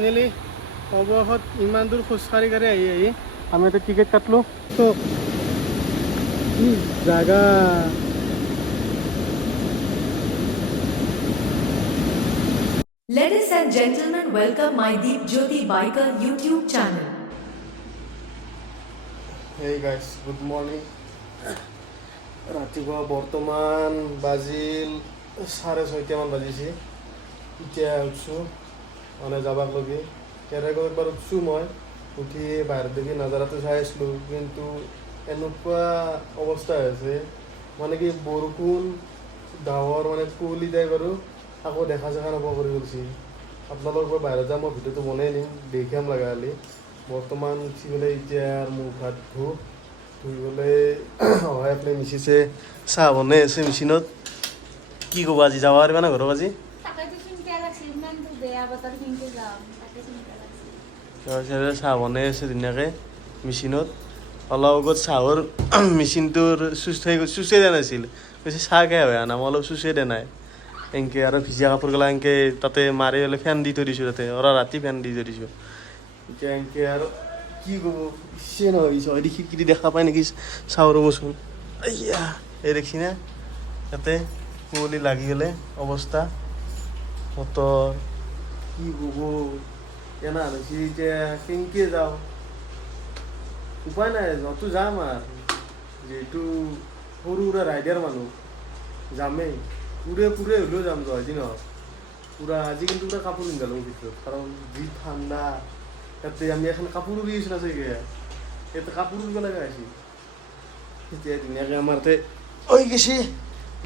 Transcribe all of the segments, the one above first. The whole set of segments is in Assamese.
ফাইনেলি অৱশেষত ইমান দূৰ খোজকাঢ়ি আহি আমি এটা টিকেট কাটলোঁ তো কি জাগা Ladies and gentlemen, welcome my Deep Jyoti Biker YouTube channel. Hey guys, good morning. ৰাতিপুৱা বৰ্তমান বাজিল 6:30 মান বাজিছে এতিয়া উঠছোঁ মানে যাবাক লগি কেনেকৈ একবাৰ উঠছোঁ মই উঠি বাহিৰত দেখি নাজাৰাটো চাই আছিলোঁ কিন্তু এনেকুৱা অৱস্থা হৈছে মানে কি বৰষুণ ডাৱৰ মানে কুঁৱলী যায় বাৰু আকৌ দেখা চেখা নোপোৱা কৰি গৈছে আপোনালোকৰ বাহিৰত যাম মই ভিডিঅ'টো বনাই নিম দেখাম লগা হ'লে বৰ্তমান উঠি পেলাই এতিয়া মুখ হাত ধুই পেলাই অহাই পেলাই মিচিছে চাহ বনাই আছে মেচিনত কি ক'ব আজি যাব পাৰিবা না ঘৰত আজি চাহ বনাই আছে ধুনীয়াকৈ মেচিনত অলপ আগত চাহৰ মেচিনটোৰ চুচে দিয়া নাছিল কৈছে চাহ খাই হয় আনা মই অলপ চুচে দিয়া নাই এনেকৈ আৰু ভিজা কাপোৰগিলা এনেকৈ তাতে মাৰি পেলাই ফেন দি থৈ দিছোঁ তাতে ৰাতি ফেন দি থৈ দিছোঁ এতিয়া এনেকৈ আৰু কি ক'ব ইচ্ছে নহয় দেখি কি দেখা পায় নেকি চাওঁ ৰ'বচোন এয়া এই দেখছি না তাতে কুঁৱলী লাগি গ'লে অৱস্থা বতৰ কি ক'ব এনা হৈছে এতিয়া কেনেকৈ যাওঁ উপায় নাই য'তো যাম আৰু যিহেতু সৰু সুৰা ৰাইডাৰ মানুহ যামেই পুৰে হ'লেও যাম যোৱা দিনত পূৰা আজি কিন্তু পূৰা কাপোৰ পিন্ধালোঁ ভিতৰত কাৰণ যি ঠাণ্ডা ইয়াতে আমি এখন কাপোৰ উৰি আছোঁ না চাগে ইয়াতে কাপোৰ উৰিব লগা হৈছে এতিয়া ধুনীয়াকৈ আমাৰ ইয়াতে হৈ গৈছে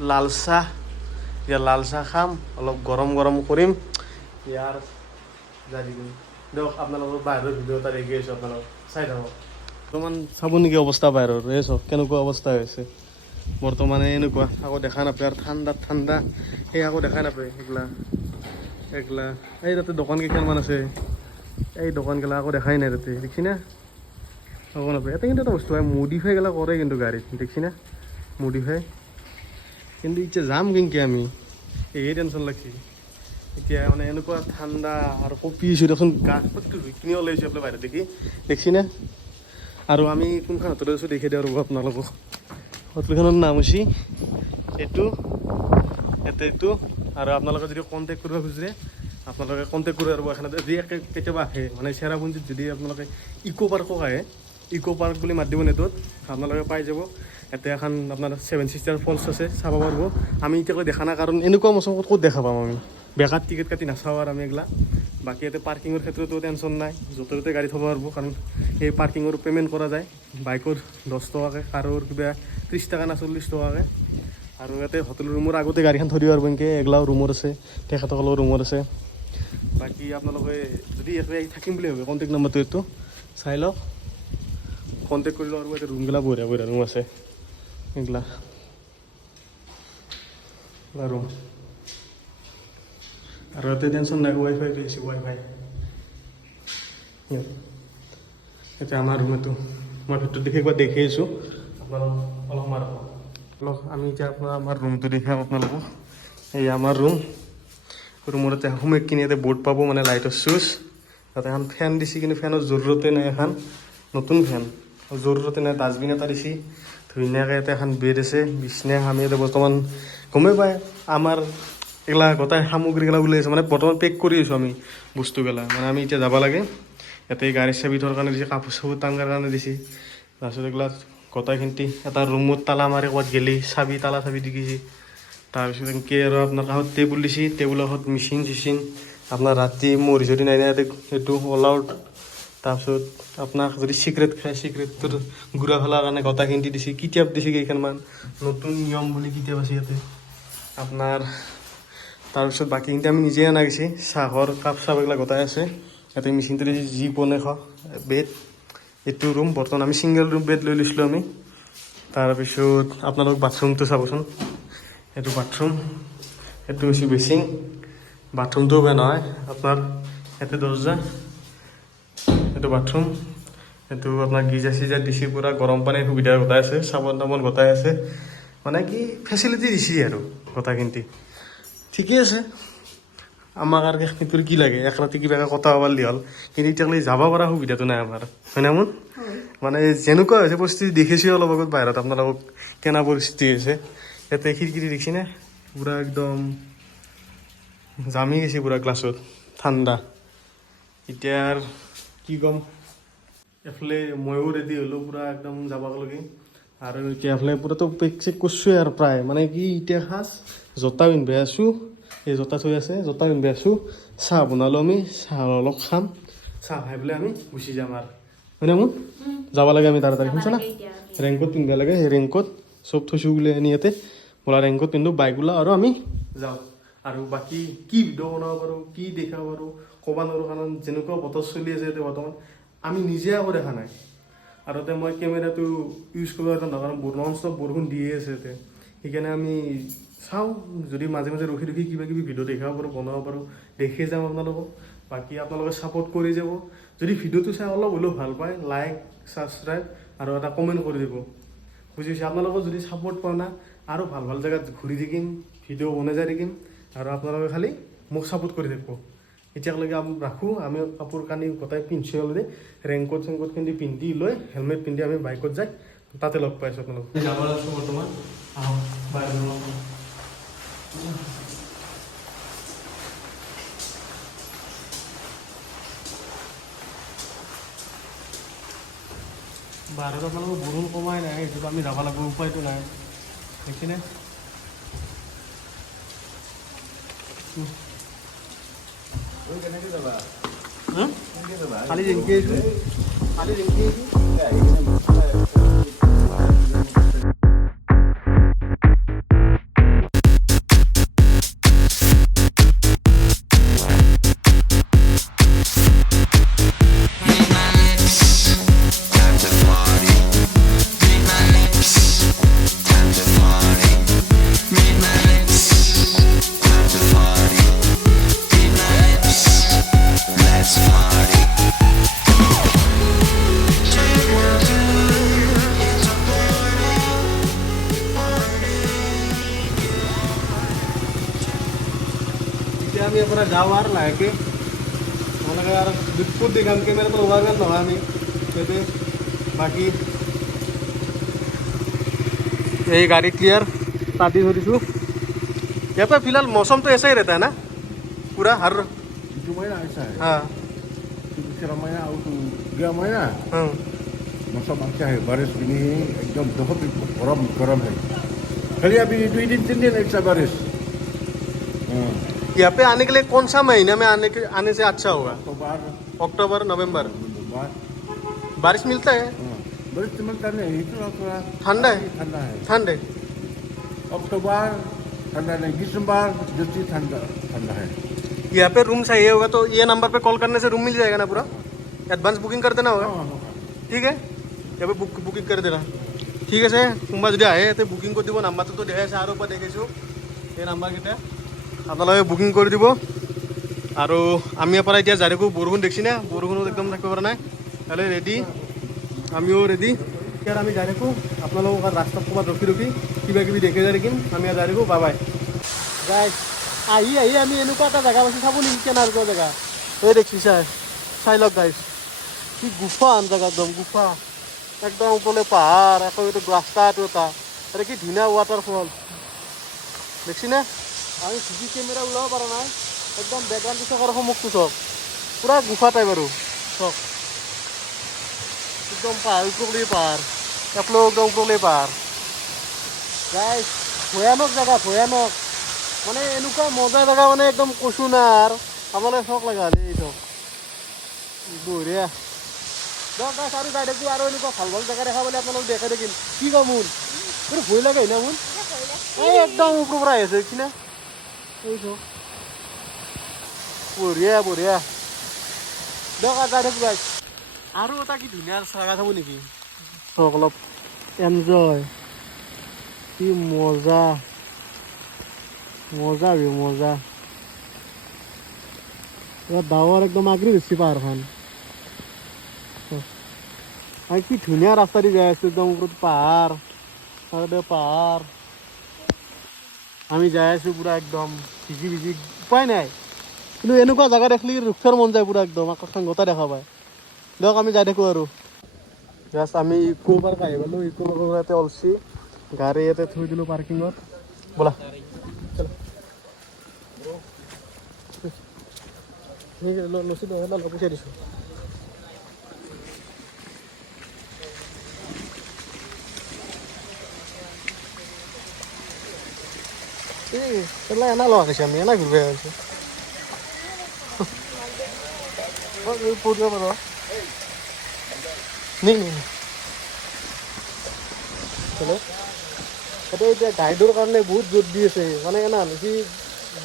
লাল চাহ এতিয়া লাল চাহ খাম অলপ গৰম কৰিম ইয়াৰ জানি দিয়ক আপোনালোকৰ বাহিৰৰ ভিডিঅ' এটা দেখি আছোঁ আপোনালোক চাই থাকক বৰ্তমান চাব নেকি অৱস্থা বাহিৰৰ এই চাওক কেনেকুৱা অৱস্থা হৈছে বৰ্তমানে এনেকুৱা আকৌ দেখা নাপায় আৰু ঠাণ্ডা সেই আকৌ দেখা নাপায় এইগিলা এই তাতে দোকান কেইখনমান আছে এই দোকানগিলা আকৌ দেখাই নাই তাতে দেখছি না হ'ব নাপায় ইয়াতে কিন্তু এটা বস্তু হয় মডিফাই গেলা কৰে কিন্তু গাড়ীত দেখছি না মডিফাই কিন্তু এতিয়া যাম কেনেকৈ আমি এই টেনশ্যন লাগছে এতিয়া মানে এনেকুৱা ঠাণ্ডা আৰু কঁপি আছোঁ দেখোন গা কিনি ওলাইছোঁ আপোনাৰ বাহিৰত দেখছি না আৰু আমি কোনখন হোটেলত আছোঁ দেখি দিওঁ ৰ'ব আপোনালোকক হোটেলখনৰ নাম হৈছে এইটো এইটো আৰু আপোনালোকে যদি কণ্টেক্ট কৰিব খুজিছে আপোনালোকে কণ্টেক্ট কৰিব পাৰিব এখানে যদি কেতিয়াবা আহে মানে চেৰাপুঞ্জীত যদি আপোনালোকে ইক' পাৰ্কক আহে ইক' পাৰ্ক বুলি মাত দিব নেটত আপোনালোকে পাই যাব ইয়াতে এখন আপোনাৰ 7 ছিষ্টাৰ ফলছ আছে চাব পাৰিব আমি এতিয়ালৈ দেখা নাই কাৰণ এনেকুৱা মৌচমত ক'ত দেখা পাম আমি বেকাৰ টিকেট কাটি নাচাওঁ আৰু আমি এইগিলা বাকী ইয়াতে পাৰ্কিঙৰ ক্ষেত্ৰতো টেনশ্যন নাই য'তে ত'তে গাড়ী থ'ব পাৰিব কাৰণ সেই পাৰ্কিঙৰ পে'মেণ্ট কৰা যায় বাইকৰ 10 টকাকৈ কাৰৰ কিবা 30 টকা না 40 টকাকৈ আৰু ইয়াতে হোটেল ৰুমৰ আগতে গাড়ীখন থৈ দিব পাৰিব এনেকৈ এগিলাও ৰুমত আছে তেখেতসকলৰ ৰুমত আছে বাকী আপোনালোকে যদি ইয়াতে থাকিম বুলি ভাবে কণ্টেক্ট নম্বৰটো এইটো চাই লওক কণ্টেক্ট কৰি লওক আৰু ইয়াতে ৰুমগিলা বঢ়িয়া ৰুম আছে এইগিলা ৰুম আৰু ইয়াতে টেনশ্যন নাই ৱাইফাই দিছে ৱাইফাই এতিয়া আমাৰ ৰুম এইটো মই ভিতৰত দেখি একবাৰ দেখি আছোঁ আপোনালোক অলপ অলপ আমি এতিয়া আমাৰ ৰুমটো দেখাম আপোনালোকক এই আমাৰ ৰুমৰ ইয়াতে সোমাই কিনি ইয়াতে বৰ্ড পাব মানে লাইটৰ চুইচ তাতে এখন ফেন দিছে কিন্তু ফেনৰ জৰুৰতে নাই এখন নতুন ফেন জৰুৰতে নাই ডাষ্টবিন এটা দিছে ধুনীয়াকৈ ইয়াতে এখন বেড আছে বিচনা আমি ইয়াতে বৰ্তমান গমেই পায় আমাৰ এইগিলা গোটাই সামগ্ৰীগিলা ওলাই আছে মানে বৰ্তমান পেক কৰি আছোঁ আমি বস্তুগিলা মানে আমি এতিয়া যাব লাগে ইয়াতে গাড়ীৰ চাবি থোৱাৰ কাৰণে দিছে কাপোৰ চাপোৰ টাঙাৰ কাৰণে দিছে তাৰপিছত এইগিলা গোটাইখিনি এটা ৰুমত তালা মাৰি ক'ৰবাত গেলি তালা চাবি দি গৈছে তাৰপিছত এনেকৈ আৰু আপোনাৰ কাষত টেবুল দিছে টেবুলৰ কাষত মেচিন চিচিন আপোনাৰ ৰাতি মৰি যদি নাই ইয়াতে সেইটো অল আউট তাৰপিছত আপোনাক যদি চিক্ৰেট খায় চিক্ৰেটটোৰ গুড়া ফেলাৰ কাৰণে গোটাইখিনি দিছে কিতাপ দিছে কেইখনমান নতুন নিয়ম বুলি কিতাপ আছে ইয়াতে আপোনাৰ তাৰপিছত বাকীখিনি আমি নিজে অনা গৈছে চাহৰ কাপ চাপ এইবিলাক গোটাই আছে ইয়াতে মেচিনটো দিছে যি বনাই খাওঁ বেড এইটো ৰুম বৰ্তমান আমি ছিংগল ৰুম বেড লৈ লৈছিলোঁ আমি তাৰপিছত আপোনালোক বাথৰুমটো চাবচোন এইটো বাথৰুম এইটো হৈছে বেচিং বাথৰুমটোও বেয়া নহয় আপোনাৰ ইয়াতে দৰ্জা এইটো বাথৰুম এইটো আপোনাৰ গিজাৰ চিজাৰ দিছে পূৰা গৰম পানীৰ সুবিধা গোটাই আছে চাবোন তাবোন গোটাই আছে মানে কি ফেচিলিটি দিছে আৰু গোটাইখিনি ঠিকেই আছে আমাক আৰু সেইটোৰ কি লাগে এক ৰাতি কিবা কথা পাৰলি হ'ল কিন্তু এতিয়ালৈ যাব পৰা সুবিধাটো নাই আমাৰ হয়নে মোৰ মানে যেনেকুৱা হৈছে পৰিস্থিতি দেখিছোঁ অলপ আগত বাহিৰত আপোনালোকক কেনে পৰিস্থিতি হৈছে ইয়াতে খিৰিকী দেখিছে নে পূৰা একদম জামি গৈছে পূৰা গ্লাছত ঠাণ্ডা এতিয়া আৰু কি ক'ম এফালে ময়ো ৰেডি হ'লোঁ পূৰা একদম যাবলৈকে আৰু এতিয়া এফালে পূৰাতো পেক চেক কৰিছোঁৱে আৰু প্ৰায় মানে কি এতিয়া সাজ জোতা পিন্ধি আছোঁ এই জোতা থৈ আছে জোতা পিন্ধি আছোঁ চাহ বনালোঁ আমি চাহ অলপ খাম চাহ খাই পেলাই আমি গুচি যাম আৰু হয়নে মোৰ যাব লাগে আমি তাড়াতাড়ি শুনছ না ৰেংকোট পিন্ধিব লাগে সেই ৰেংকোট চব থৈছোঁ বোলে আনি ইয়াতে বোলা ৰেংকোট পিন্ধো বাইক ওলা আৰু আমি যাওঁ আৰু বাকী কি ভিডিঅ' বনাব পাৰোঁ কি দেখাব পাৰোঁ ক'ব নোৱাৰোঁ কাৰণ যেনেকুৱা বতৰ চলি আছে এতিয়া বৰ্তমান আমি নিজে আকৌ দেখা নাই আৰু এতিয়া মই কেমেৰাটো ইউজ কৰিব এটা কাৰণ নন ষ্টপ বৰষুণ দিয়ে আছে এতিয়া সেইকাৰণে আমি চাওঁ যদি মাজে মাজে ৰখি ৰখি কিবা কিবি ভিডিঅ' দেখাব পাৰোঁ বনাব পাৰোঁ দেখি যাম আপোনালোকক বাকী আপোনালোকে ছাপোৰ্ট কৰি যাব যদি ভিডিঅ'টো চাই অলপ হ'লেও ভাল পায় লাইক ছাবস্ক্ৰাইব আৰু এটা কমেণ্ট কৰি দিব বুজিছে আপোনালোকক যদি ছাপোৰ্ট পোৱা না আৰু ভাল ভাল জেগাত ঘূৰি থাকিম ভিডিঅ' বনাই যাই থাকিম আৰু আপোনালোকে খালি মোক ছাপোৰ্ট কৰি থাকিব এতিয়ালৈকে আমি ৰাখোঁ আমি কাপোৰ কানি গোটাই পিন্ধিছোঁ অলৰেডি ৰেংকোট চেংকোট পিন্ধি লৈ হেলমেট পিন্ধি আমি বাইকত যাই তাতে লগ পাইছোঁ আপোনালোক যাব লাগছোঁ বৰ্তমান বাহিৰত আপোনালোকৰ বৰষুণ কমাই নাই সেইটোতো আমি যাব লাগিব উপায়টো নাই দেখিনে খালি যেনকি আহিছোঁ খালি যেনকি আমি আপোনাৰ যাওঁ আৰু লাহেকৈ নহ'লে আৰু বিস্কুট দেখাম কেমেৰাটো ওলাই গ'ল নহয় আমি সেইটোৱে বাকী এই গাড়ী ক্লিয়াर पार्टी थोड़ी छू यहाँ पे फिलहाल मौसम तो ऐसा ही रहता है ना पूरा हर जो महीना ऐसा है हाँ दूसरा महीना और तो गया महीना हाँ मौसम अच्छा है बारिश भी नहीं है एकदम बहुत गरम गरम है खाली अभी 2 दिन 3 दिन ऐसा बारिश यहाँ पे आने के लिए कौन सा महीना में आने से अच्छा होगा अक्टूबर अक्टूबर नवंबर नवंबर बारिश मिलता है बारिश तो मिलता नहीं थोड़ा ठंडा है ठंडा है ठंड है अक्टूबर ठंडा नहीं दिसंबर जल्दी ठंडा ठंडा है यहाँ पे रूम चाहिए होगा तो ये नंबर पे कॉल करने से रूम मिल जाएगा ना पूरा एडवांस बुकिंग कर देना होगा ठीक है यहाँ पे बुकिंग कर देना ঠিক আছে কোনোবা যদি আহে তে বুকিং কৰি দিব নাম্বাৰটোতো দেখাই আছে আৰু পৰা দেখাইছোঁ এই নাম্বাৰকেইটা আপোনালোকে বুকিং কৰি দিব আৰু আমি ইয়াৰ পৰা এতিয়া যাই থাকোঁ বৰষুণ দেখিছি না বৰষুণত একদম থাকিব পৰা নাই তাহলে ৰেডি আমিও ৰেডি এতিয়া আমি যাই থাকোঁ আপোনালোকক ৰাস্তাত ক'ৰবাত ৰখি ৰখি কিবা কিবি দেখি যাই থাকিম আমি যাই থাকোঁ বাই বাই গাইজ আহি আমি এনেকুৱা এটা জেগা পাইছোঁ চাব নেকি কেনেকুৱা জেগা এই দেখছি চাই লওক গাইজ কি গুফা আন জেগা একদম গুফা একদম ওপৰলৈ পাহাৰ আকৌ এইটো ৰাস্তা এইটো এটা আৰু কি ধুনীয়া ৱাটাৰফল দেখছিনে আমি চিচি কেমেৰা ওলাব পৰা নাই একদম বেকগ্ৰাউণ্ডটো চাওক আৰু সন্মুখটো চাওক পূৰা গুফা টাইপ আৰু চাওক একদম পাহাৰ ওপৰলৈ পাহাৰ এফালেও একদম ওপৰলৈ পাহাৰ গাইজ ভয়ানক জেগা ভয়ানক মানে এনেকুৱা মজা জেগা মানে একদম কৈছোঁ না আৰু আপোনালোকে চখ লগা হ'লে এই চওক বঢ়িয়া দক গাছ আৰু যাই থাকোঁ আৰু এনেকুৱা ভাল ভাল জেগা দেখা পালে আপোনালোক দেখাই থাকিম কি কম মোৰ তোৰ ভয় লাগে না মোৰ এই একদম ওপৰৰ পৰা আহিছে কি না এই চওক বঢ়িয়া বঢ়িয়া দক যাই থাকোঁ গাছ আৰু এটা কি ধুনীয়া জেগা চাব নেকি চক অলপ এনজয় কি মজা মজা বে মজা ডাৱৰ একদম আগ্ৰি বেছি পাহাৰখন আৰু কি ধুনীয়া ৰাস্তা দি যাই আছোঁ একদম ওপৰত পাহাৰ আৰু পাহাৰ আমি যাই আছোঁ পূৰা একদম ভিজি ভিজি উপায় নাই কিন্তু এনেকুৱা জেগা দেখিলে ৰখোৱাৰ মন যায় পুৰা একদম আকাশখন গোটেই দেখা পায় দিয়ক আমি যাই থাকোঁ আৰু জাষ্ট আমি ইকো পাৰ্ক আহি পালোঁ ইকো পাৰ্কৰ ইয়াতে অলচি গাড়ী ইয়াতে থৈ দিলোঁ পাৰ্কিঙত ব'লা চলো ঠিক লচি পইচা দিছোঁ এনা লোৱা গৈছে আমি এনা ঘূৰিব আহিছোঁ পঢ়িব পাৰোঁ নি হেল্ল' সেইটো এতিয়া গাইডৰ কাৰণে বহুত জোৰ দি আছে মানে এনা সি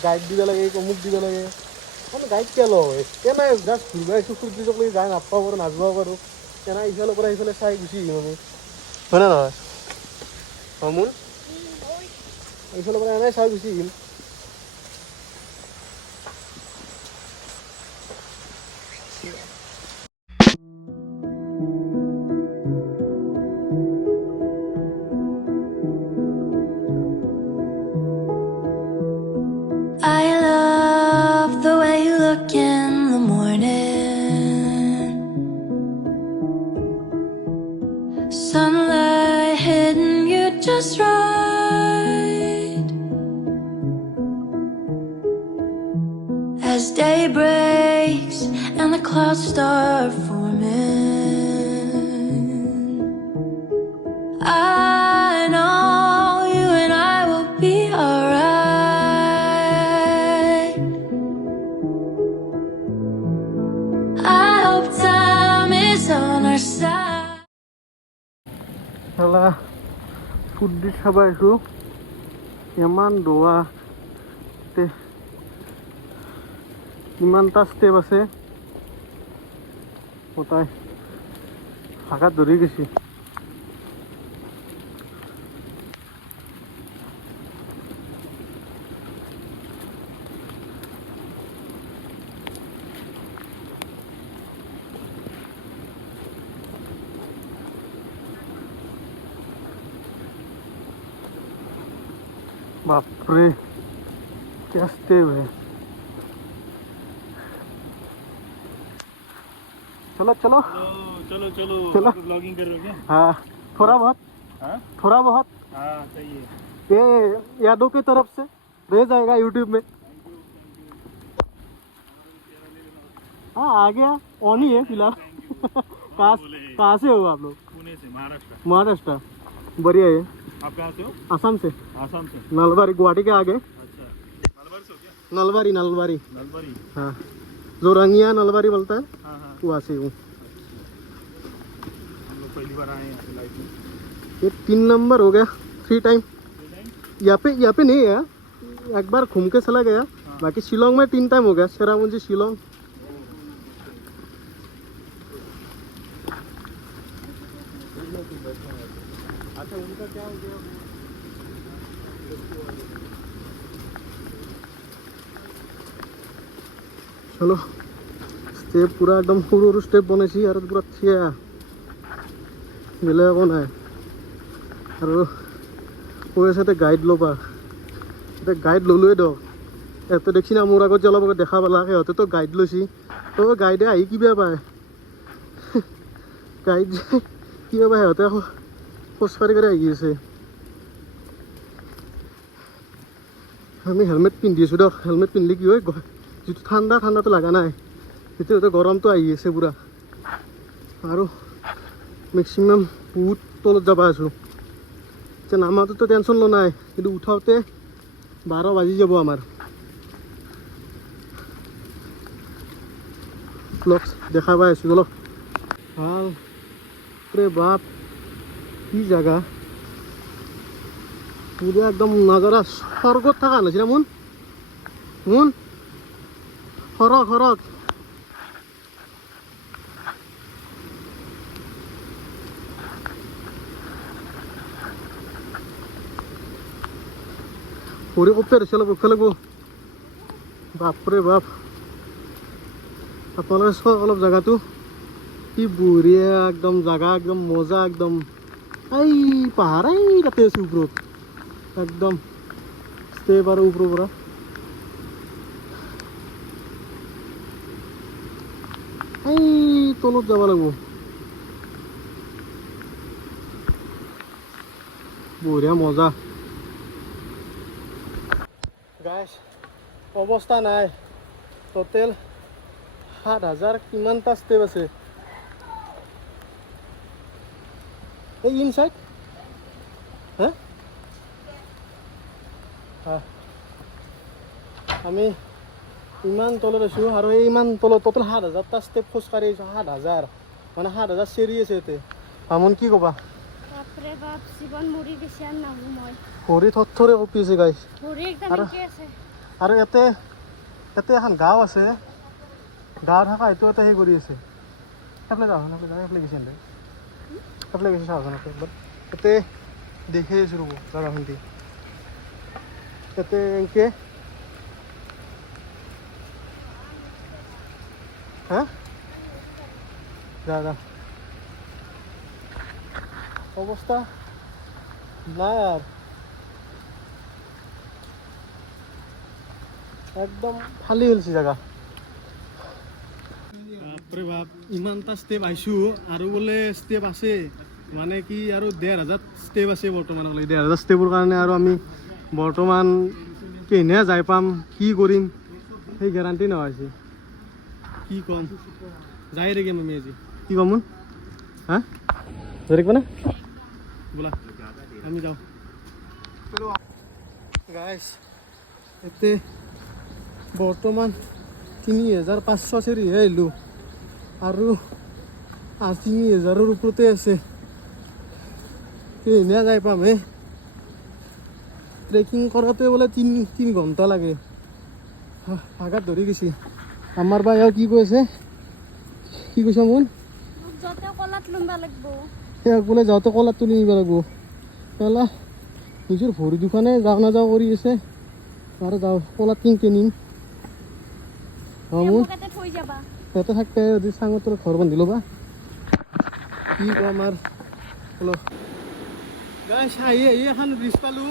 গাইড দিব লাগে অমুক দিব লাগে মানে গাইড কিয় লয় এনাই জাষ্ট ঘূৰিব আহিছোঁ ফূৰ্তি চকলি যাই নাপাব পাৰোঁ নাযাব পাৰোঁ এনা ইফালৰ পৰা সিফালে চাই গুচি আহিম আমি হয়নে নহয় মোৰ এইফালৰ পৰা এনেই চাই গুচি আহিম I love the way you look in the morning. Sunlight hitting you just right. As day breaks and the clouds start forming, I know you and I will be alright. I hope time is on our side. চালা ফুড ডিছ খাব আহিছোঁ ইমান দৌৰা ইমানটা ষ্টেপ আছে মতাই ভাগাত ধৰি গৈছে बापरे क्या स्टेप है चलो चलो चलो चलो चलो। ब्लॉगिंग कर रहे हो क्या? हाँ थोड़ा बहुत हाँ थोड़ा बहुत हाँ सही है। ये यादों की तरफ से रह जाएगा यूट्यूब में हाँ आ गया ऑन ही है फिलहाल कहाँ से हो आप लोग पुणे से महाराष्ट्र। महाराष्ट्र बढ़िया है आप कहाँ से हो? आसाम से आसाम से। नलबारी गुवाहाटी के आगे अच्छा नलबारी से हो क्या? नलबारी नलबारी नलबारी। हाँ जो रंगिया नलबारी बोलता है हाँ हाँ वहाँ से हूँ हम लोग पहली बार आए हैं यहाँ पे लाइफ में। ये 3 नंबर हो गया 3 टाइम यहाँ पे नहीं है एक बार घूम के चला गया बाकी शिलोंग में 3 टाइम हो गया चेरापूंजी शिलोंग अच्छा उनका क्या हो गया चलो स्टेप पूरा एकदम सरू सरू स्टेप बनाइছি আৰু পুৰা থিয়া বেলেগ একো নাই আৰু কৈ আছে তাতে গাইড ল'বা তাতে গাইড ল'লোৱে দিয়ক ইয়াতে দেখছি না মোৰ আগত যে অলপ আগত দেখা পালা সিহঁতে তো গাইড লৈছি তো গাইডে আহি কিবা পায় গাইড কিবা পায় সিহঁতে খোজকাঢ়ি কাঢ়ি আহি আছে আমি হেলমেট পিন্ধি আছোঁ দিয়ক হেলমেট পিন্ধিলে কি হয় যিটো ঠাণ্ডা ঠাণ্ডাটো লগা নাই সেইটো গৰমটো আহি আছে পুৰা আৰু মেক্সিমাম বহুত তলত যাব আছোঁ এতিয়া নামাটোতো টেনশ্যন লোৱা নাই কিন্তু উঠাওঁতে 12 বাজি যাব আমাৰ ব্লগ দেখা পাই আছোঁ অলপ ভাল ৰে বাপ কি জাগা পুৰা একদম নাজাৰা স্বৰ্গত থকা নিচিনা মোন সৰক ভৰি কপে ধৰিছে অলপ ৰখিব লাগিব বাপৰে বাপ আপোনালোকে চাওক অলপ জেগাটো কি বঢ়িয়া একদম জেগা একদম মজা একদম এই পাহাৰ এই তাতে আছে ওপৰত একদম ষ্টেপ আৰু ওপৰৰ পৰা তলত যাব লাগিব বঢ়িয়া মজা গাইছ অৱস্থা নাই টোটেল 7,000 কিমানটা ষ্টেপ আছে এই ইনসাইড হ্যাঁ আমি ইমান তলত আছোঁ আৰু এই ইমান তলত টোটেল 7,000টা ষ্টেপ খোজকাঢ়ি আহিছোঁ 7,000 মানে 7,000 চিৰি আছে ইয়াতে আমন কি ক'বা বাপৰে বাপ জীৱন মৰি গৈছে আৰু নাহো মই ভৰি থৰথৰে কঁপি আছে গাইছ ভৰি একদম একে আছে আৰু ইয়াতে এখন গাঁও আছে গাঁও থকা এইটো এটা সেই কৰি আছে এফালে যাওঁ এফালে গৈছে এফালে গৈছে চাওঁচোন একবাৰ ইয়াতে দেখি আছোঁ ৰ'ব জাগাখিনি ইয়াতে এনেকৈ হা যা অৱস্থা নাই আৰ একদম খালি হলছি জায়গা বাপৰে বাপ ইমানটা স্টেপ আইছো আৰু বোলে স্টেপ আছে মানে কি আৰু 1,500 স্টেপ আছে বৰ্তমান বোলে 1,500 স্টেপৰ কাৰণে আৰু আমি বৰ্তমান কেনে যাই পাম কি কৰিম সেই গ্যাৰাণ্টি নহৈছে কি কম যাই রে আমি আজি কি কম হ্যাঁ ধরে না বলা আমি যাও গাইস এতে বর্তমান 3,500 চিৰি আহিলোঁ আৰু 3,000ৰ ওপৰতে আছে কেনে যাই পাম হে ট্ৰেকিং কৰোঁতে বোলে 3 ঘণ্টা লাগে ভাগাত ধৰি গৈছে আমাৰ বাই আৰু কি কৈছে কি কৈছে মোৰ যতে কলাত লম্বা লাগব সেই বোলে যাওঁতে কলাত তুলি নিব লাগিব পেলা নিজৰ ভৰি দুখনে যাওঁ নাযাওঁ কৰি আছে আৰু যাওঁ কলাত কিনকে নিম মোৰ তাতে থৈ যাবা ইয়াতে থাকতে যদি চাঙৰ তলত ঘৰ বান্ধি ল'বা কি কওঁ আমাৰ হলো গাইছ আহি এখন ব্ৰিজ পালোঁ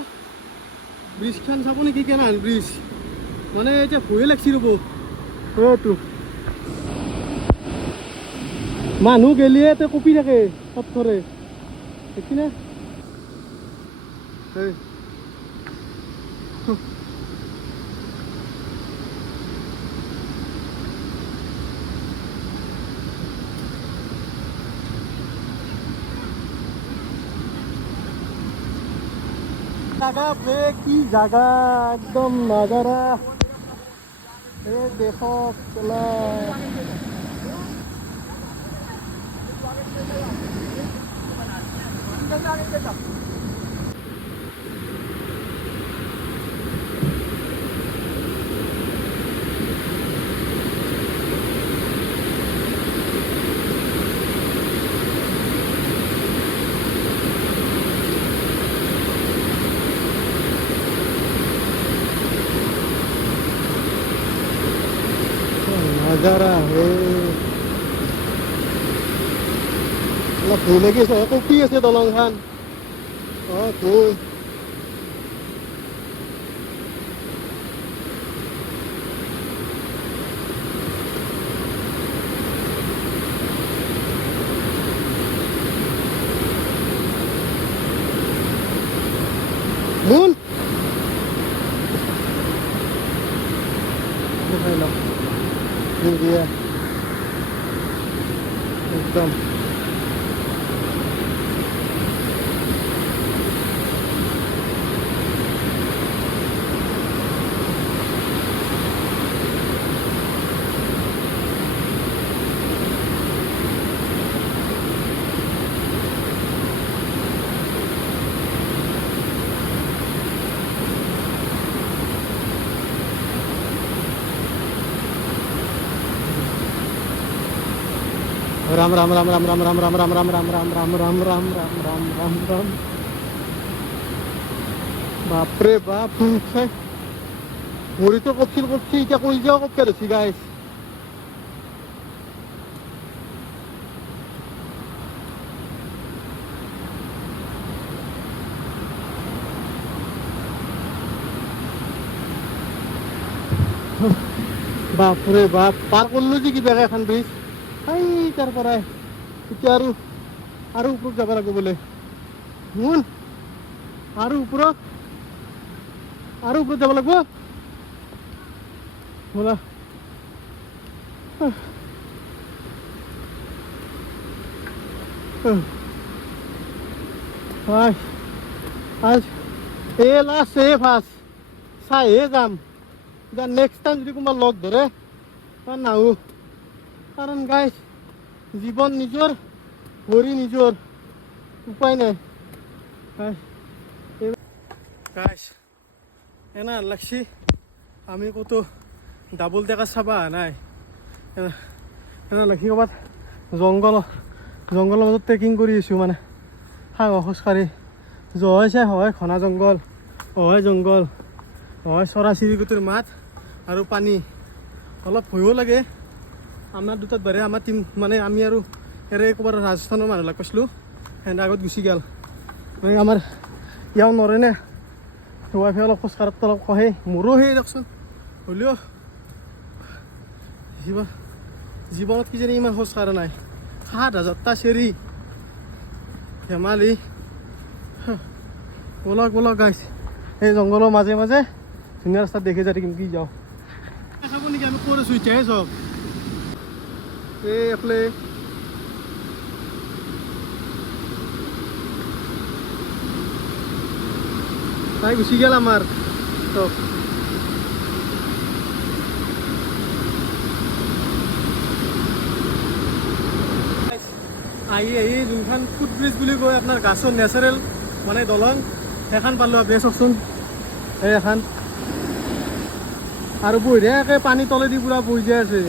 ব্ৰিজখন চাব নেকি কেনেহেন ব্ৰিজ মানে এতিয়া ভয়ে লাগছি ৰ'ব এইটো মানুহ গেলিয়ে তে কঁপি থাকে পথৰে দেখি না জাগা বে কি জাগা একদম নাজাৰা এই দেখক কেলা नजारा है অলপ ভয় লাগিছে কঁপি আছে দলংখন ভয় মুন dia एकदम राम राम राम राम राम राम राम राम राम राम राम राम राम राम राम राम राम राम बापरे बाप मुड़ी तो कपचिल करছি এটা কই যাও কপকে রছি গাইস বাপরে বাপ পার করলো কি ব্যাগ এখন ব্রিজ তাৰ পৰাই এতিয়া আৰু ওপৰত যাব লাগিব বোলে শুন আৰু ওপৰত যাব লাগিব ব'লা আজ এই লাষ্ট এই ফাৰ্ষ্ট চাইহে যাম এতিয়া নেক্সট টাইম যদি কোনোবা লগ ধৰে নাহো কাৰণ গাইজ জীৱন নিজৰ ভৰি নিজৰ উপায় নাই গাইজ এনা লাগছি আমি ক'তো ডাবল ডেকাৰ চাবা নাই এনা লাগছি ক'ৰবাত জংঘলৰ মাজত ট্ৰেকিং কৰি আছোঁ মানে খোজকাঢ়ি জহাই চাই হয় ঘনা জংঘল হয় জংঘল হয় চৰাই চিৰিকটিৰ মাত আৰু পানী অলপ ভয়ো লাগে আমাৰ দুটাত বাৰে আমাৰ টিম মানে আমি আৰু এৰে ক'ৰবাত ৰাজস্থানৰ মানুহবিলাক পাইছিলোঁ সেনে আগত গুচি গ'ল আমাৰ ইয়াও নৰে নে ৱাইফে অলপ খোজকাঢ়াত অলপ কহে মোৰো সেই দিয়কচোন হ'লেও জীৱনত কিজানি ইমান খোজকাঢ়া নাই 7,000টা চেৰি ধেমালি ব'লক গাইছ এই জংঘলৰ মাজে মাজে ধুনীয়া ৰাস্তাত দেখি যাই থাকিম কি যাওঁ খাব নেকি আমি ক'ত আছোঁ এতিয়াহে চব এইফালে তাই গুচি গেল আমাৰ চব আহি যোনখন ফুট ব্ৰিজ বুলি কয় আপোনাৰ গাছৰ নেচাৰেল মানে দলং সেইখন পালোঁ আপুনি চাওকচোন এই এখন আৰু বঢ়িয়াকৈ পানী তলেদি পূৰা বৈ যাই আছে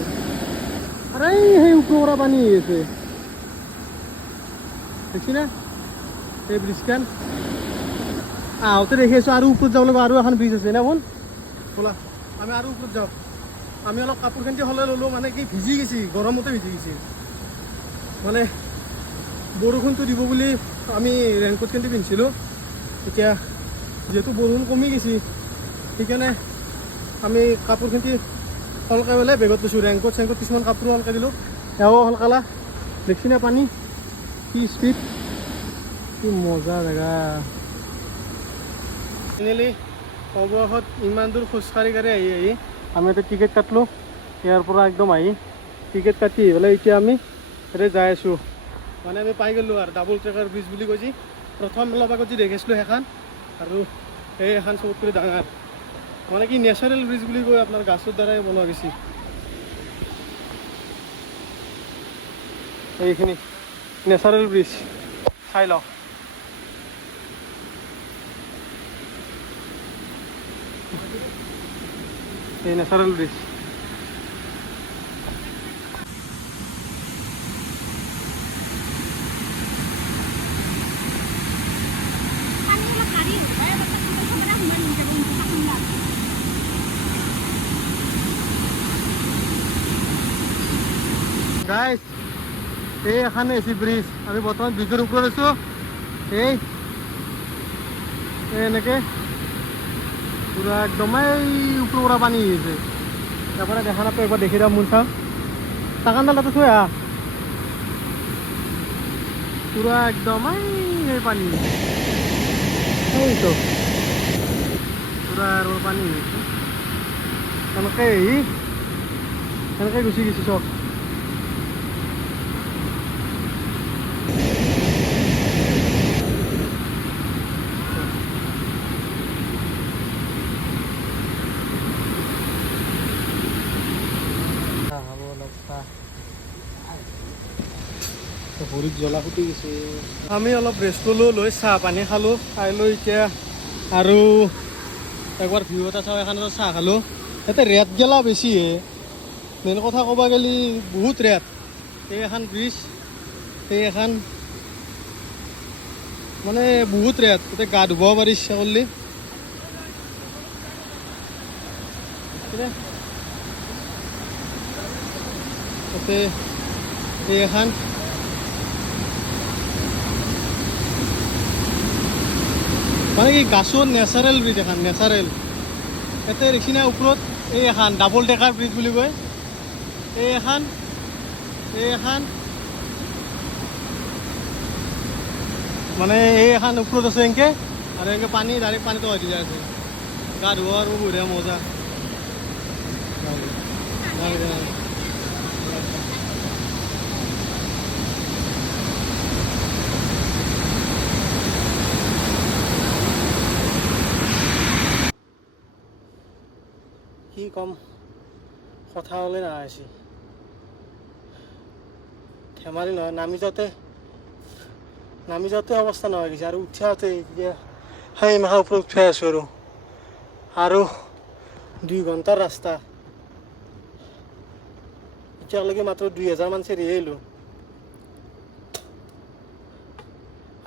আৰু সেই ওপৰৰ পৰা পানী আহি আছে দেখছি না এই ব্ৰিজখন আহোঁতে দেখি আছোঁ আৰু ওপৰত যাব লাগিব আৰু এখন ব্ৰিজ আছে না বোন ব'লা আমি আৰু ওপৰত যাওঁ আমি অলপ কাপোৰ কানি হ'লে ল'লোঁ মানে কি ভিজি গৈছি গৰমতে ভিজি গৈছি মানে বৰষুণটো দিব বুলি আমি ৰেইনকোট কিন্তু পিন্ধিছিলোঁ এতিয়া যিহেতু বৰষুণ কমি গৈছে সেইকাৰণে আমি কাপোৰখিনি সলকাই পেলাই বেগত লৈছোঁ ৰেইনকোট চেংকোট কিছুমান কাপোৰো সলকাই দিলোঁ এও সলকালা দেখছি না পানী কি স্পীড কি মজা জেগা ফাইনেলি অৱশেষত ইমান দূৰ খোজকাঢ়ি আহি আমি এটা টিকেট কাটিলোঁ ইয়াৰ পৰা একদম আহি টিকেট কাটি আহি পেলাই এতিয়া আমি ইয়াতে যাই আছোঁ মানে আমি পাই গ'লোঁ আৰু ডাবল ট্ৰেকাৰ ব্ৰিজ বুলি কৈছি প্ৰথম অলপ আগত যি দেখিছিলোঁ সেইখন আৰু সেই এখন চবতকৈ ডাঙৰ মানে কি নেচাৰেল ব্ৰিজ বুলি কয় আপোনাৰ গাছৰ দ্বাৰাই বনোৱা গৈছে এইখিনি নেচাৰেল ব্ৰিজ চাই লওক এই নেচাৰেল ব্ৰিজ গাইজ এই এখানে এসি ব্রিজ আমি বর্তমান ব্রিজের উপরে আছো এই এনেকে পুরা একদমই উপরে ওরা পানি গেছে তারপরে দেখা না তো একবার দেখে দাও মন চাও টাকানডাল তো থয়া পুরা একদমই এই পানি এই তো পুরা আর পানি গেছে এনেকে গুছি গেছে সব ভৰিত জ্বলা ফুটি গৈছে আমি অলপ ৰেষ্ট ল'লোঁ লৈ চাহ পানী খালোঁ খাই লৈ এতিয়া আৰু একবাৰ ভিউ এটা চাওঁ এখন চাহ খালোঁ ইয়াতে ৰেট গেলা বেছিহে মেইন কথা ক'ব গ'লে বহুত ৰেট এই এখন ব্ৰিজ এই এখন মানে বহুত ৰেট তাতে গা ধুব পাৰি ইচ্ছা কৰিলে তাতে এই এখন মানে কি গাছৰ নেচাৰেল ব্ৰিজ এখন নেচাৰেল ইয়াতে দেখি নাই ওপৰত এই এখন ডাবল ডেকাৰ ব্ৰিজ বুলি কয় এই এখন মানে এই এখন ওপৰত আছে এনেকৈ আৰু এনেকৈ পানী ডাইৰেক্ট পানীটো হৈ যায় আছে গা ধোৱা আৰু বঢ়িয়া মজা কি কম কথা হ'লে নাহাইছে ধেমালি নহয় নামি যাওঁতে অৱস্থা নহয় গৈছে আৰু উঠি আহোঁতে এতিয়া সেই মাহৰ ওপৰত উঠাই আছোঁ আৰু 2 ঘণ্টাৰ ৰাস্তা এতিয়ালৈকে মাত্ৰ 2000 মান চেৰিহে আহিলোঁ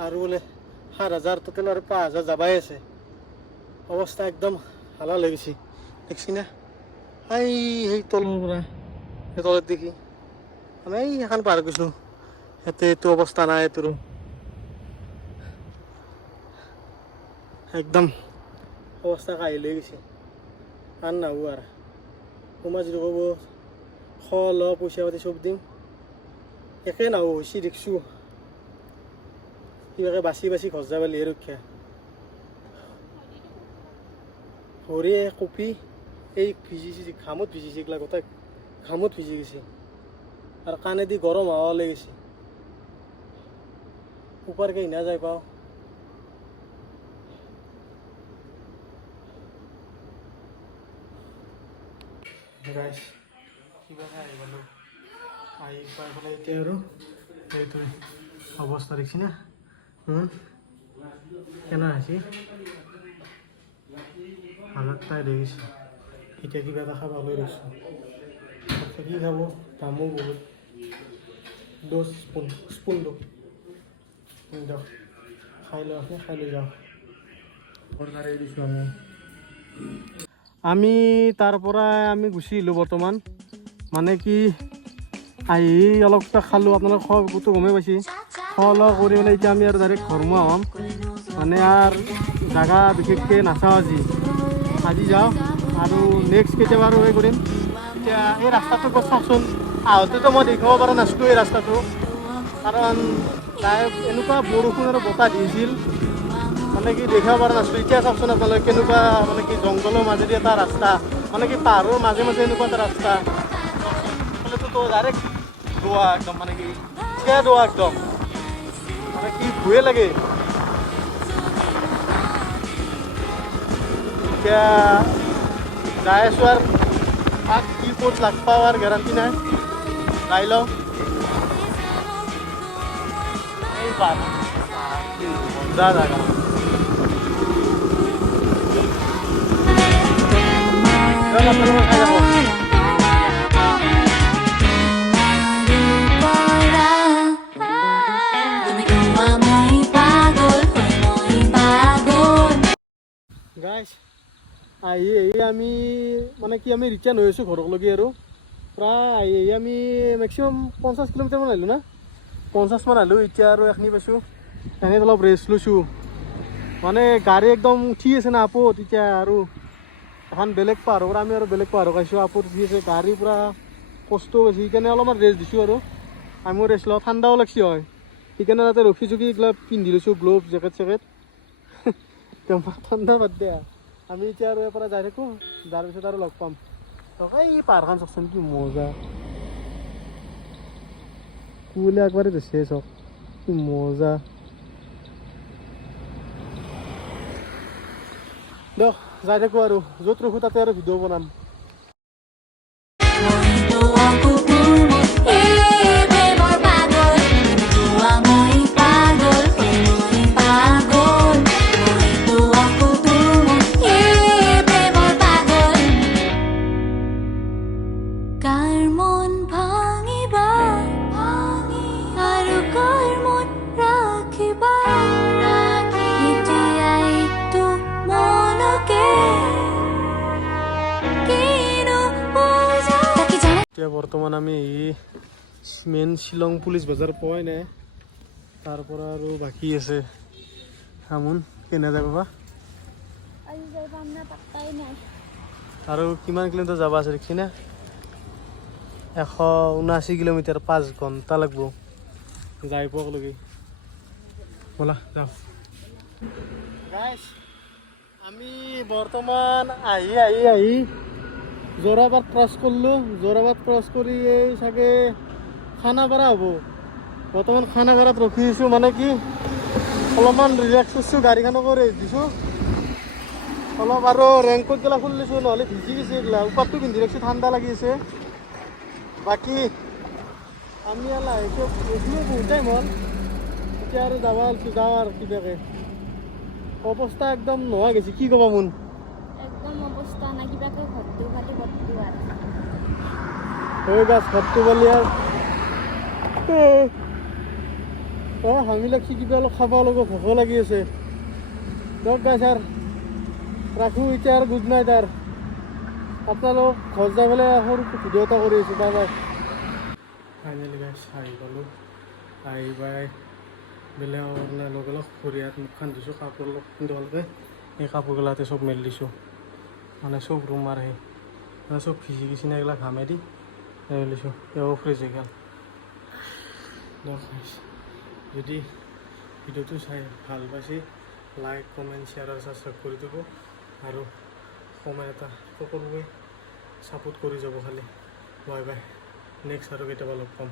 আৰু বোলে 7000 টোটেল আৰু 5000 যাবাই আছে অৱস্থা একদম হালা হৈ গৈছে দেখছি না সেই তলৰ পৰা সেই তলত দেখি আমি এইখন পাৰ কৰিছোঁ ইয়াতে এইটো অৱস্থা নাই এইটোৰো একদম অৱস্থা কাঢ়ি লৈ গৈছে আন নাহো আৰু সোমাই যদি ক'ব ল পইচা পাতি চব দিম একে নাহো হৈছে দেখিছোঁ কিবাকে বাচি ঘৰ যাব লিহে ৰক্ষা ভৰিয়ে কপি এই ভিজিছে ঘামত ভিজিছে এইগিলা গোটেই ঘামত ভিজি গৈছে আৰু কাণেদি গৰম হাৱা ওলাই গৈছে ওপৰকে হিনা যায় পাওঁ গাইছ কিবাকে আহি পালোঁ আহি পাই পেলাই এতিয়া আৰু এইটো অৱস্থা দেখিছি না কেনে হৈছে হালত তাই দেখিছে এতিয়া কিবা এটা খাব লৈ ৰৈছোঁ কি খাব দামো বহুত 10 স্পুন দিয়ক খাই লৈ যাওঁ অৰ্ডাৰ দিছোঁ আমি তাৰ পৰা আমি গুচি আহিলোঁ বৰ্তমান মানে কি আহি অলপ খালোঁ আপোনালোক খোৱাটো গমেই পাইছে খোৱা লোৱা কৰি পেলাই এতিয়া আমি আৰু ডাইৰেক্ট ঘৰমুৱা হ'ম মানে আৰু জাগা বিশেষকৈ নাচাওঁ আজি যাওঁ আৰু নেক্সট কেতিয়াবা আৰু সেই কৰিম এতিয়া এই ৰাস্তাটো চাওকচোন আহোঁতেতো মই দেখাব পৰা নাছিলোঁ এই ৰাস্তাটো কাৰণ এনেকুৱা বৰষুণ আৰু বতাহ দিছিল মানে কি দেখাব পৰা নাছিলোঁ এতিয়া চাওকচোন আপোনালোকে কেনেকুৱা মানে কি জংঘলৰ মাজেদি এটা ৰাস্তা মানে কি পাহাৰৰ মাজে এনেকুৱা এটা ৰাস্তা তো ডাইৰেক্ট দোৱা একদম মানে কি থিয়া দোৱা একদম মানে কি ভয়ে লাগে এতিয়া যাই আছোঁ আৰু তাক কি ক'ত লাগ পাওঁ আৰু গেৰাণ্টি নাই যাই লওঁ এই মজা জাগা খাই যাব গাইছ আহি আমি মানে কি আমি ৰিটাৰ্ণ হৈ আছোঁ ঘৰলৈকে আৰু প্ৰায় আহি আমি মেক্সিমাম 50 কিলোমিটাৰমান আহিলোঁ না 50 মান আহিলোঁ এতিয়া আৰু এখিনি পাইছোঁ এনে অলপ ৰেষ্ট লৈছোঁ মানে গাড়ী একদম উঠি আছে না আপত এতিয়া আৰু এখন বেলেগ পাহাৰৰ পৰা আমি আৰু বেলেগ পাহাৰক আহিছোঁ আপত উঠি আছে গাড়ী পূৰা কষ্ট হৈছে সেইকাৰণে অলপমান ৰেষ্ট দিছোঁ আৰু আমিও ৰেষ্ট লওঁ ঠাণ্ডাও লাগছি হয় সেইকাৰণে তাতে ৰখি চখি এইগিলা পিন্ধি লৈছোঁ গ্ল'ভছ জেকেট ঠাণ্ডা বাদ দিয়া আমি এতিয়া আৰু ইয়াৰ পৰা যাই থাকোঁ যাৰ পিছত আৰু লগ পাম এই পাহাৰখন চাওকচোন কি মজা কুলে একবাৰে দিছে চক কি মজা দিয়ক যাই থাকোঁ আৰু য'ত ৰখোঁ তাতে আৰু ভিডিঅ' বনাম এতিয়া বৰ্তমান আমি মেইন শ্বিলং পুলিচ বজাৰ পোৱাই নাই তাৰ পৰা আৰু বাকী আছে হামুন কেনে যাব বা আৰু কিমান কিলোমিটাৰ যাব আছে দেখছি না 179 কিলোমিটাৰ 5 ঘণ্টা লাগব যাই পোৱালৈকে ব'লা যাওঁ গাইছ আমি বৰ্তমান আহি যোৰাবাট ক্ৰছ কৰিলোঁ যোৰাবাট ক্ৰছ কৰি এই চাগে খানাপাৰা হ'ব বৰ্তমান খানাপাৰাত ৰখি আছোঁ মানে কি অলপমান ৰিলেক্স কৰিছোঁ গাড়ীখনকো ৰেষ্ট দিছোঁ অলপ আৰু ৰেংকোট গেলা খুলি লৈছোঁ নহ'লে ভিজি গৈছে এইগিলা ওপৰটো পিন্ধি ৰাখিছোঁ ঠাণ্ডা লাগি আছে বাকী আমি লাহেকৈ ৰখিলোঁ বহুত টাইম হ'ল এতিয়া আৰু যাওঁ আৰু কিবাকৈ অৱস্থা একদম নোহোৱা গৈছে কি ক'বা মোন একদম অৱস্থা নাই কিবাকৈ ঘৰটো খালি ঘৰটো আৰু হৈ গাছ ঘৰটো পালি আৰু হামিলাক কিবা অলপ খাব লাগিব ভোক লাগি আছে দিয়ক গাছ আৰু ৰাখোঁ এতিয়া আৰু গুড নাইট আৰু আপোনালোক ঘৰ যাই পেলাই সৰু ভিডিঅ' এটা কৰি আছোঁ বাই বাই ফাইনেলি গাছ আহি পালোঁ আহি পাই বেলেগ লগে লগ ভৰি হাত মুখখন ধুইছোঁ কাপোৰ অলপ পিন্ধি ভালকৈ এই কাপোৰগিলাতে চব মেলি দিছোঁ মানে চব ৰুম আৰু সেই মানে চব ভিজি গিছি না এইগিলা ঘামেদি মেলিছোঁ এও ফ্ৰেছ হৈ গ'ল যদি ভিডিঅ'টো চাই ভাল পাইছে লাইক কমেণ্ট শ্বেয়াৰ আৰু ছাবস্ক্ৰাইব কৰি দিব আৰু কমেণ্ট এটা সকলোৱে ছাপোৰ্ট কৰি যাব খালি বাই বাই নেক্সট আৰু কেতিয়াবা লগ পাম